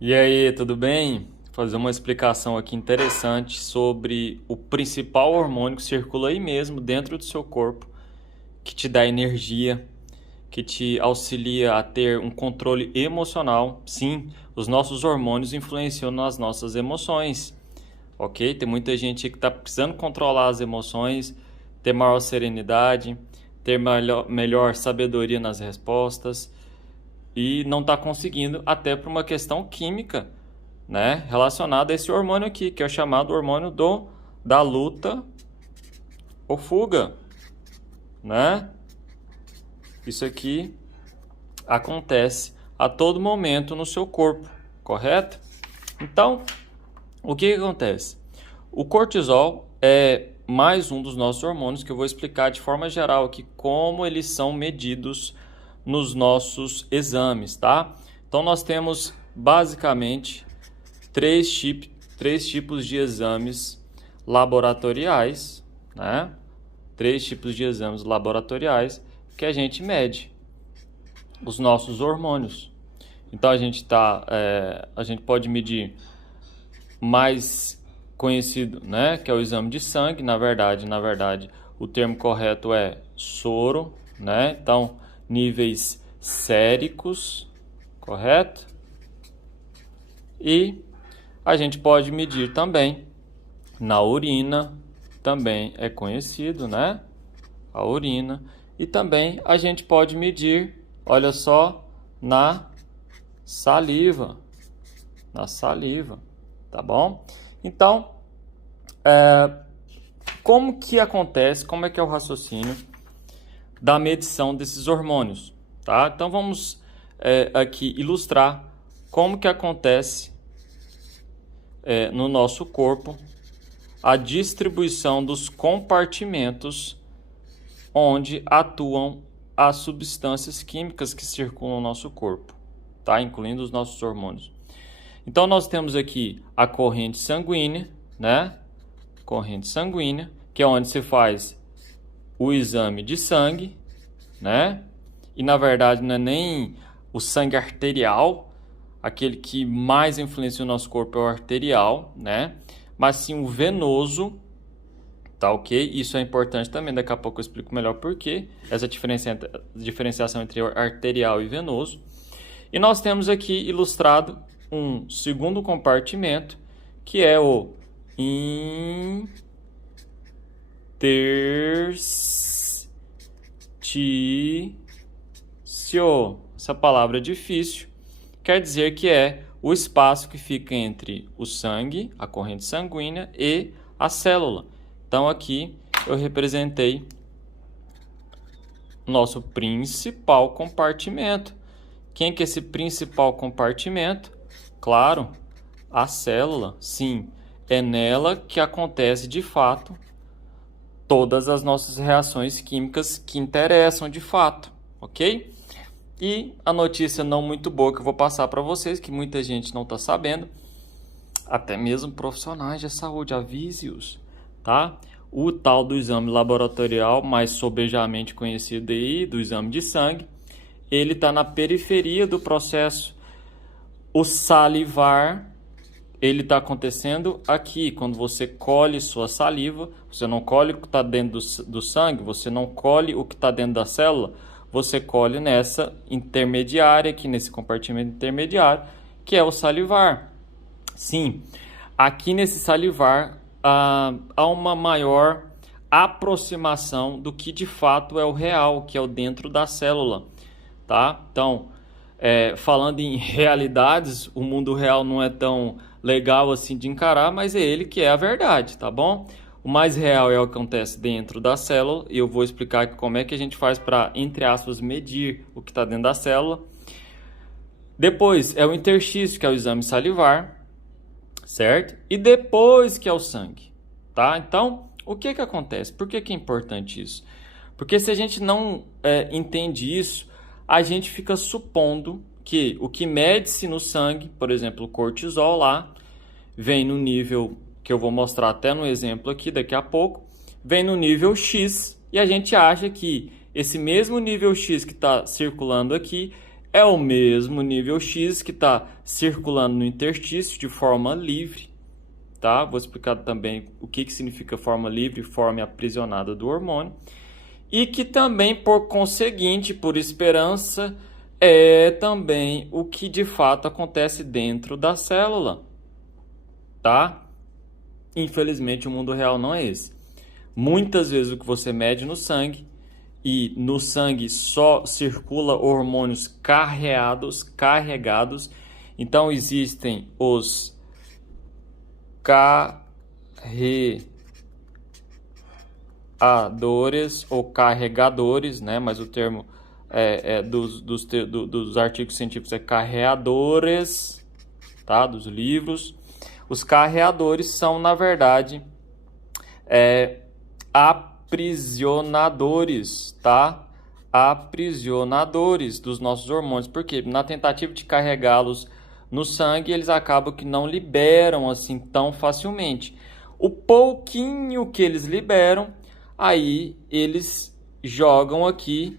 E aí, tudo bem? Vou fazer uma explicação aqui interessante sobre o principal hormônio que circula aí mesmo dentro do seu corpo, que te dá energia, que te auxilia a ter um controle emocional. Sim, os nossos hormônios influenciam nas nossas emoções, ok? Tem muita gente que está precisando controlar as emoções, ter maior serenidade, ter melhor sabedoria nas respostas e não está conseguindo, até por uma questão química, né, relacionada a esse hormônio aqui, que é o chamado hormônio da luta ou fuga, né? Isso aqui acontece a todo momento no seu corpo, correto? Então, o que acontece? O cortisol é mais um dos nossos hormônios que eu vou explicar de forma geral aqui como eles são medidos nos nossos exames, tá? Então nós temos basicamente três tipos de exames laboratoriais, né? Três tipos de exames laboratoriais que a gente mede os nossos hormônios. Então a gente pode medir mais conhecido, né, que é o exame de sangue. Na verdade, o termo correto é soro, né? Então, níveis séricos, correto? E a gente pode medir também na urina, também é conhecido, né? A urina. E também a gente pode medir, olha só, na saliva. Na saliva, tá bom? Então, como que acontece, como é que é o raciocínio da medição desses hormônios, tá? Então vamos aqui ilustrar como que acontece no nosso corpo a distribuição dos compartimentos onde atuam as substâncias químicas que circulam no nosso corpo, tá? Incluindo os nossos hormônios. Então nós temos aqui a corrente sanguínea, né? Corrente sanguínea, que é onde se faz o exame de sangue, né? E na verdade não é nem o sangue arterial, aquele que mais influencia o nosso corpo é o arterial, né? Mas sim o venoso, tá ok? Isso é importante também, daqui a pouco eu explico melhor por quê, essa diferenciação entre arterial e venoso. E nós temos aqui ilustrado um segundo compartimento, que é o interstício. Essa palavra é difícil, quer dizer que é o espaço que fica entre o sangue, a corrente sanguínea, e a célula. Então aqui eu representei nosso principal compartimento. Quem que é esse principal compartimento? Claro, a célula. Sim, é nela que acontece de fato todas as nossas reações químicas que interessam de fato, ok? E a notícia não muito boa que eu vou passar para vocês, que muita gente não está sabendo, até mesmo profissionais de saúde, avise-os, tá? O tal do exame laboratorial, mais sobejamente conhecido aí, do exame de sangue, ele está na periferia do processo. O salivar, ele está acontecendo aqui, quando você colhe sua saliva, você não colhe o que está dentro do sangue, você não colhe o que está dentro da célula, você colhe nessa intermediária, aqui nesse compartimento intermediário, que é o salivar. Sim, aqui nesse salivar há uma maior aproximação do que de fato é o real, que é o dentro da célula, tá? Então, falando em realidades, o mundo real não é tão legal assim de encarar, mas é ele que é a verdade, tá bom? O mais real é o que acontece dentro da célula e eu vou explicar como é que a gente faz para, entre aspas, medir o que está dentro da célula. Depois é o interstício, que é o exame salivar, certo? E depois que é o sangue, tá? Então, o que que acontece? Por que que é importante isso? Porque se a gente não entende isso, a gente fica supondo que o que mede-se no sangue, por exemplo, o cortisol lá, vem no nível que eu vou mostrar até no exemplo aqui daqui a pouco, vem no nível X e a gente acha que esse mesmo nível X que está circulando aqui é o mesmo nível X que está circulando no interstício de forma livre, tá? Vou explicar também o que significa forma livre, forma aprisionada do hormônio. E que também, por conseguinte, por esperança, é também o que de fato acontece dentro da célula, tá? Infelizmente, o mundo real não é esse. Muitas vezes o que você mede no sangue, e no sangue só circula hormônios carregados. Então existem os carreadores ou carregadores, né? Mas o termo dos artigos científicos é carreadores, tá? Dos livros. Os carreadores são, na verdade, aprisionadores, tá? Aprisionadores dos nossos hormônios, porque na tentativa de carregá-los no sangue, eles acabam que não liberam assim tão facilmente. O pouquinho que eles liberam, aí eles jogam aqui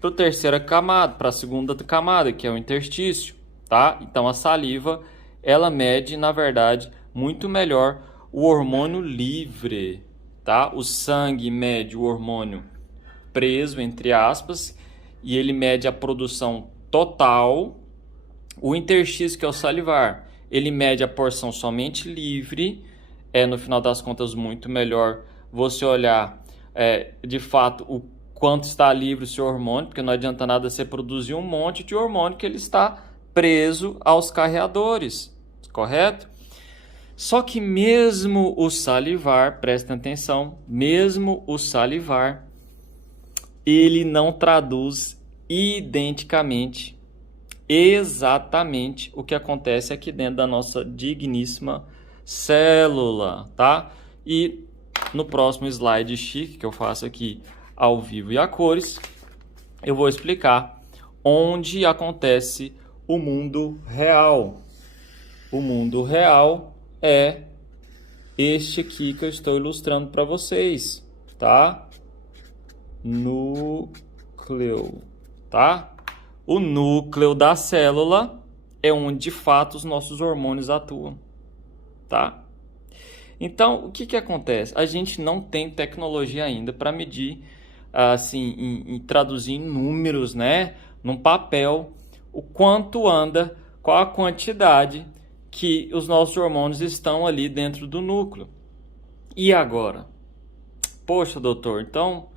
para a terceira camada, para a segunda camada, que é o interstício, tá? Então a saliva, ela mede, na verdade, muito melhor o hormônio livre, tá? O sangue mede o hormônio preso, entre aspas, e ele mede a produção total. O interstício, que é o salivar, ele mede a porção somente livre. No final das contas, muito melhor você olhar, de fato, o quanto está livre o seu hormônio, porque não adianta nada você produzir um monte de hormônio que ele está preso aos carreadores, correto? Só que mesmo o salivar, prestem atenção, mesmo o salivar, ele não traduz identicamente, exatamente o que acontece aqui dentro da nossa digníssima célula, tá? E no próximo slide chique que eu faço aqui ao vivo e a cores, eu vou explicar onde acontece o mundo real. O mundo real é este aqui que eu estou ilustrando para vocês, tá? Núcleo, tá? O núcleo da célula é onde de fato os nossos hormônios atuam, tá? Então, o que acontece? A gente não tem tecnologia ainda para medir, assim, em traduzir em números, né? Num papel, o quanto anda, qual a quantidade que os nossos hormônios estão ali dentro do núcleo. E agora? Poxa, doutor, então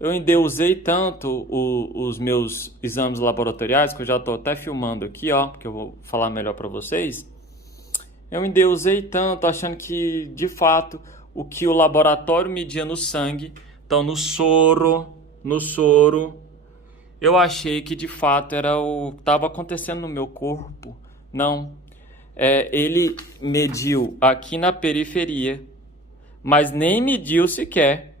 eu endeusei tanto os meus exames laboratoriais, que eu já estou até filmando aqui, ó, porque eu vou falar melhor para vocês. Eu endeusei tanto, achando que, de fato, o que o laboratório media no sangue, então no soro, eu achei que, de fato, era o que estava acontecendo no meu corpo. Não. Ele mediu aqui na periferia, mas nem mediu sequer.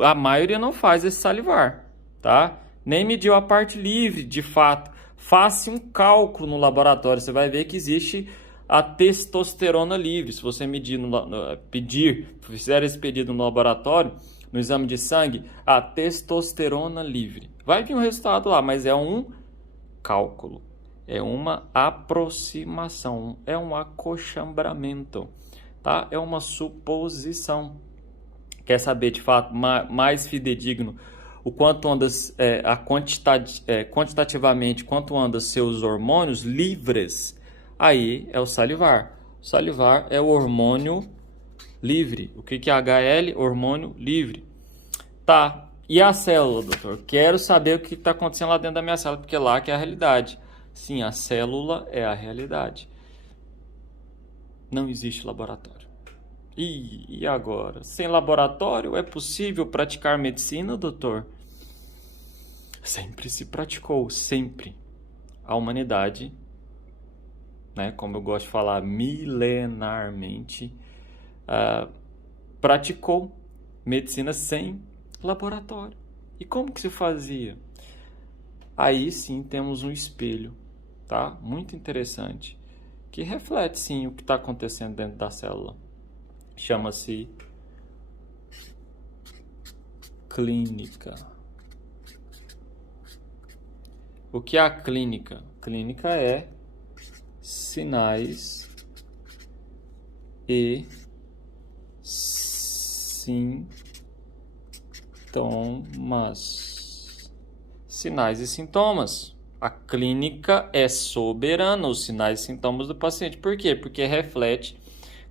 A maioria não faz esse salivar, tá? Nem mediu a parte livre, de fato. Faça um cálculo no laboratório, você vai ver que existe a testosterona livre. Se você fizer esse pedido no laboratório, no exame de sangue, a testosterona livre. Vai vir um resultado lá, mas é um cálculo. É uma aproximação, é um acochambramento, tá? É uma suposição. Quer saber de fato mais fidedigno o quanto anda quantitativamente, quanto anda seus hormônios livres? Aí é o salivar. O salivar é o hormônio livre. O que é HL? Hormônio livre. Tá. E a célula, doutor? Quero saber o que está acontecendo lá dentro da minha célula, porque lá que é a realidade. Sim, a célula é a realidade. Não existe laboratório. E agora? Sem laboratório é possível praticar medicina, doutor? Sempre se praticou, sempre. A humanidade, né, como eu gosto de falar, milenarmente, praticou medicina sem laboratório. E como que se fazia? Aí sim temos um espelho, tá? Muito interessante, que reflete sim o que está acontecendo dentro da célula. Chama-se clínica. O que é a clínica? Clínica é sinais e sintomas. Sinais e sintomas. A clínica é soberana, os sinais e sintomas do paciente. Por quê? Porque reflete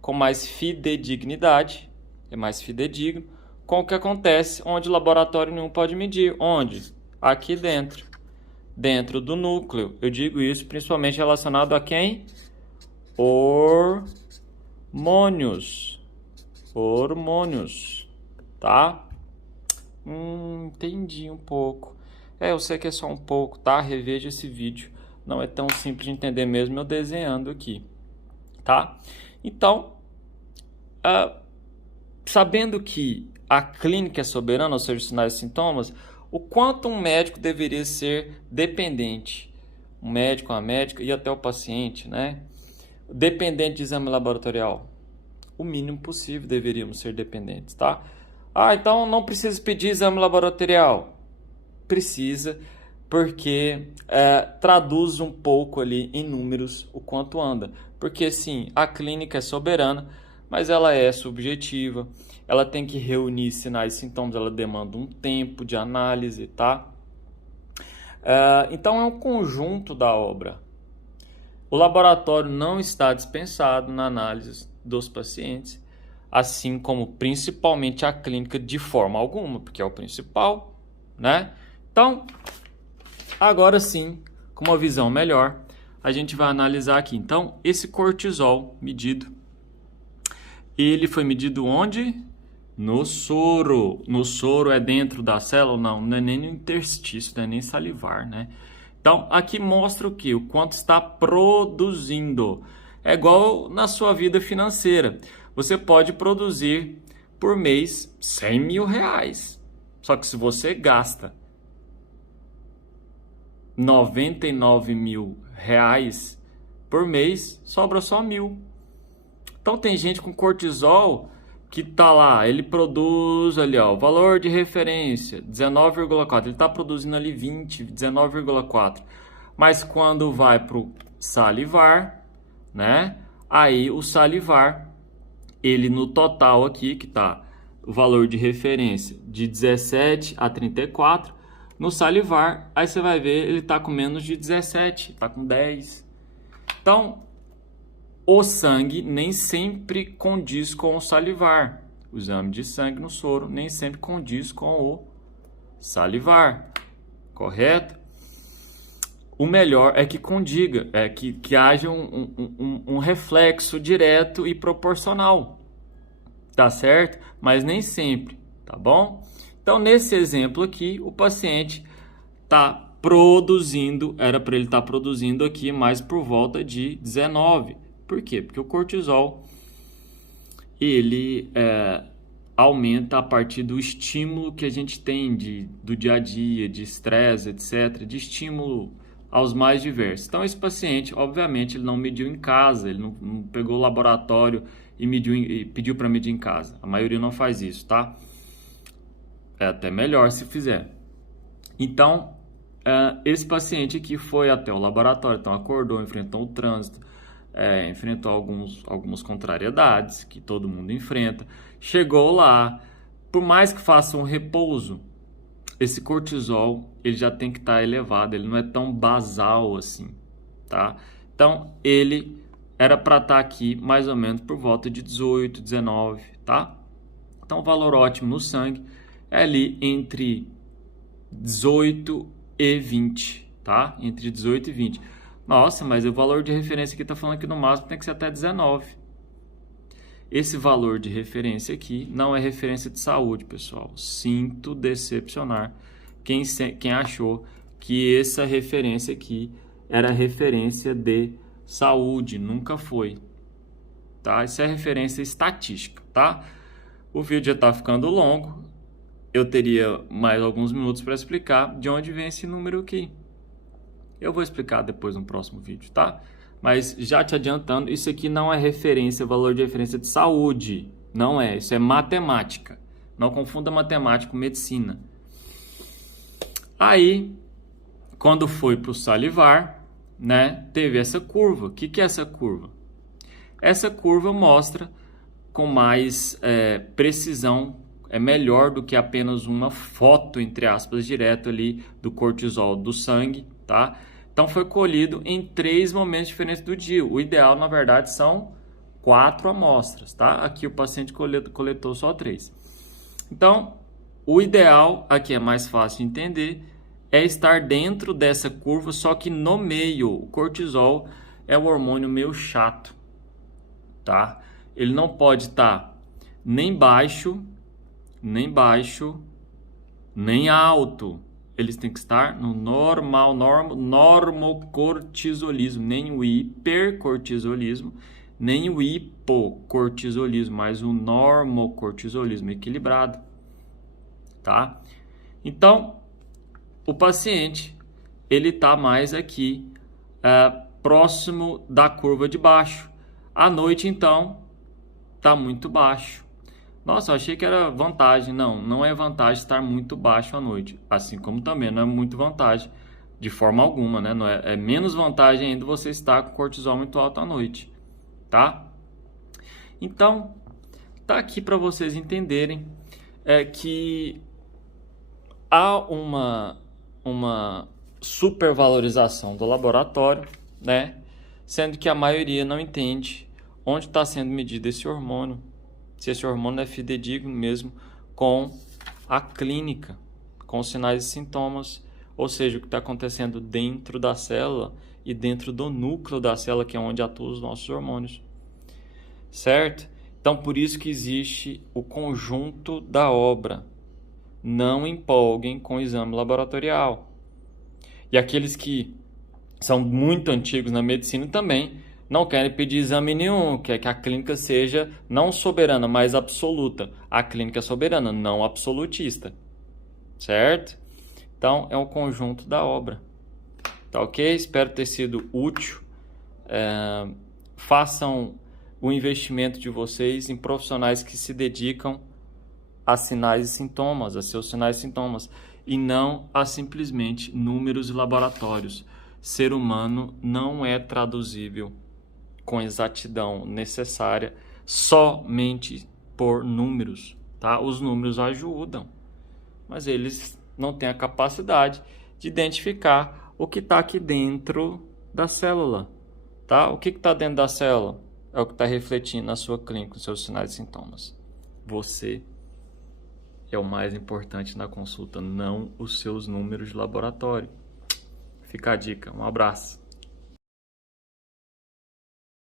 com mais fidedignidade, é mais fidedigno, com o que acontece onde o laboratório nenhum pode medir. Onde? Aqui dentro. Dentro do núcleo. Eu digo isso principalmente relacionado a quem? Hormônios. Hormônios. Tá? Entendi um pouco. Eu sei que é só um pouco, tá? Reveja esse vídeo. Não é tão simples de entender mesmo eu desenhando aqui. Tá? Então, sabendo que a clínica é soberana, ou seja, os sinais e sintomas, o quanto um médico deveria ser dependente, um médico, uma médica e até o paciente, né? Dependente de exame laboratorial. O mínimo possível deveríamos ser dependentes, tá? Então não precisa pedir exame laboratorial. Precisa, porque traduz um pouco ali em números o quanto anda. Porque sim, a clínica é soberana, mas ela é subjetiva, ela tem que reunir sinais e sintomas, ela demanda um tempo de análise, tá? Então é um conjunto da obra. O laboratório não está dispensado na análise dos pacientes, assim como principalmente a clínica de forma alguma, porque é o principal, né? Então, agora sim, com uma visão melhor, a gente vai analisar aqui. Então, esse cortisol medido, ele foi medido onde? No soro. No soro é dentro da célula? Não é nem no interstício, não é nem salivar, né? Então, aqui mostra o que? O quanto está produzindo. É igual na sua vida financeira. Você pode produzir por mês 100 mil reais. Só que se você gasta 99 mil reais por mês, sobra só 1.000. Então tem gente com cortisol que tá lá, ele produz ali, ó, o valor de referência 19,4, ele está produzindo ali 19,4. Mas quando vai pro salivar, né? Aí o salivar, ele no total aqui, que tá o valor de referência de 17 a 34, no salivar, aí você vai ver, ele tá com menos de 17, tá com 10. Então, o sangue nem sempre condiz com o salivar. O exame de sangue no soro nem sempre condiz com o salivar. Correto? O melhor é que condiga, é que haja um reflexo direto e proporcional. Tá certo? Mas nem sempre, tá bom? Então, nesse exemplo aqui, o paciente está produzindo, era para ele estar produzindo aqui mais por volta de 19. Por quê? Porque o cortisol, ele aumenta a partir do estímulo que a gente tem do dia a dia, de estresse, etc., de estímulo aos mais diversos. Então, esse paciente, obviamente, ele não mediu em casa, ele não pegou o laboratório e pediu para medir em casa. A maioria não faz isso, tá? É até melhor se fizer. Então, esse paciente aqui foi até o laboratório, então acordou, enfrentou o trânsito, enfrentou algumas contrariedades que todo mundo enfrenta. Chegou lá, por mais que faça um repouso, esse cortisol ele já tem que estar elevado, ele não é tão basal assim, tá? Então, ele era para estar aqui mais ou menos por volta de 18, 19, tá? Então, o valor ótimo no sangue é ali entre 18 e 20, tá? Entre 18 e 20. Nossa, mas o valor de referência aqui está falando que no máximo tem que ser até 19. Esse valor de referência aqui não é referência de saúde, pessoal. Sinto decepcionar quem achou que essa referência aqui era referência de saúde. Nunca foi, tá? Isso é referência estatística, tá? O vídeo já está ficando longo. Eu teria mais alguns minutos para explicar de onde vem esse número aqui. Eu vou explicar depois no próximo vídeo, tá? Mas já te adiantando, isso aqui não é referência, valor de referência de saúde. Não é, isso é matemática. Não confunda matemática com medicina. Aí, Quando foi para o salivar, né, teve essa curva. O que é essa curva? Essa curva mostra com mais precisão, é melhor do que apenas uma foto, entre aspas, direto ali do cortisol do sangue, tá? Então foi colhido em 3 momentos diferentes do dia. O ideal, na verdade, são 4 amostras, tá? Aqui o paciente coletou só 3. Então, o ideal, aqui é mais fácil de entender, é estar dentro dessa curva, só que no meio. O cortisol é o hormônio meio chato, tá? Ele não pode estar nem baixo, nem alto. Eles têm que estar no normocortisolismo, nem o hipercortisolismo, nem o hipocortisolismo, mas o normocortisolismo equilibrado, tá? Então, o paciente, ele está mais aqui, próximo da curva de baixo. À noite, então, está muito baixo. Nossa, eu achei que era vantagem. Não, não é vantagem estar muito baixo à noite. Assim como também não é muito vantagem de forma alguma, né? Não é menos vantagem ainda você estar com cortisol muito alto à noite, tá? Então, tá aqui para vocês entenderem que há uma supervalorização do laboratório, né? Sendo que a maioria não entende onde está sendo medido esse hormônio, se esse hormônio é fidedigno mesmo com a clínica, com os sinais e sintomas, ou seja, o que está acontecendo dentro da célula e dentro do núcleo da célula, que é onde atuam os nossos hormônios, certo? Então, por isso que existe o conjunto da obra. Não empolguem com o exame laboratorial. E aqueles que são muito antigos na medicina também não querem pedir exame nenhum, quer que a clínica seja não soberana, mas absoluta. A clínica é soberana, não absolutista. Certo? Então, é um conjunto da obra. Tá ok? Espero ter sido útil. Façam o investimento de vocês em profissionais que se dedicam a sinais e sintomas, a seus sinais e sintomas, e não a simplesmente números e laboratórios. Ser humano não é traduzível com exatidão necessária somente por números, tá? Os números ajudam, mas eles não têm a capacidade de identificar o que está aqui dentro da célula, tá? O que está dentro da célula é o que está refletindo na sua clínica, nos seus sinais e sintomas. Você é o mais importante na consulta, não os seus números de laboratório. Fica a dica. Um abraço.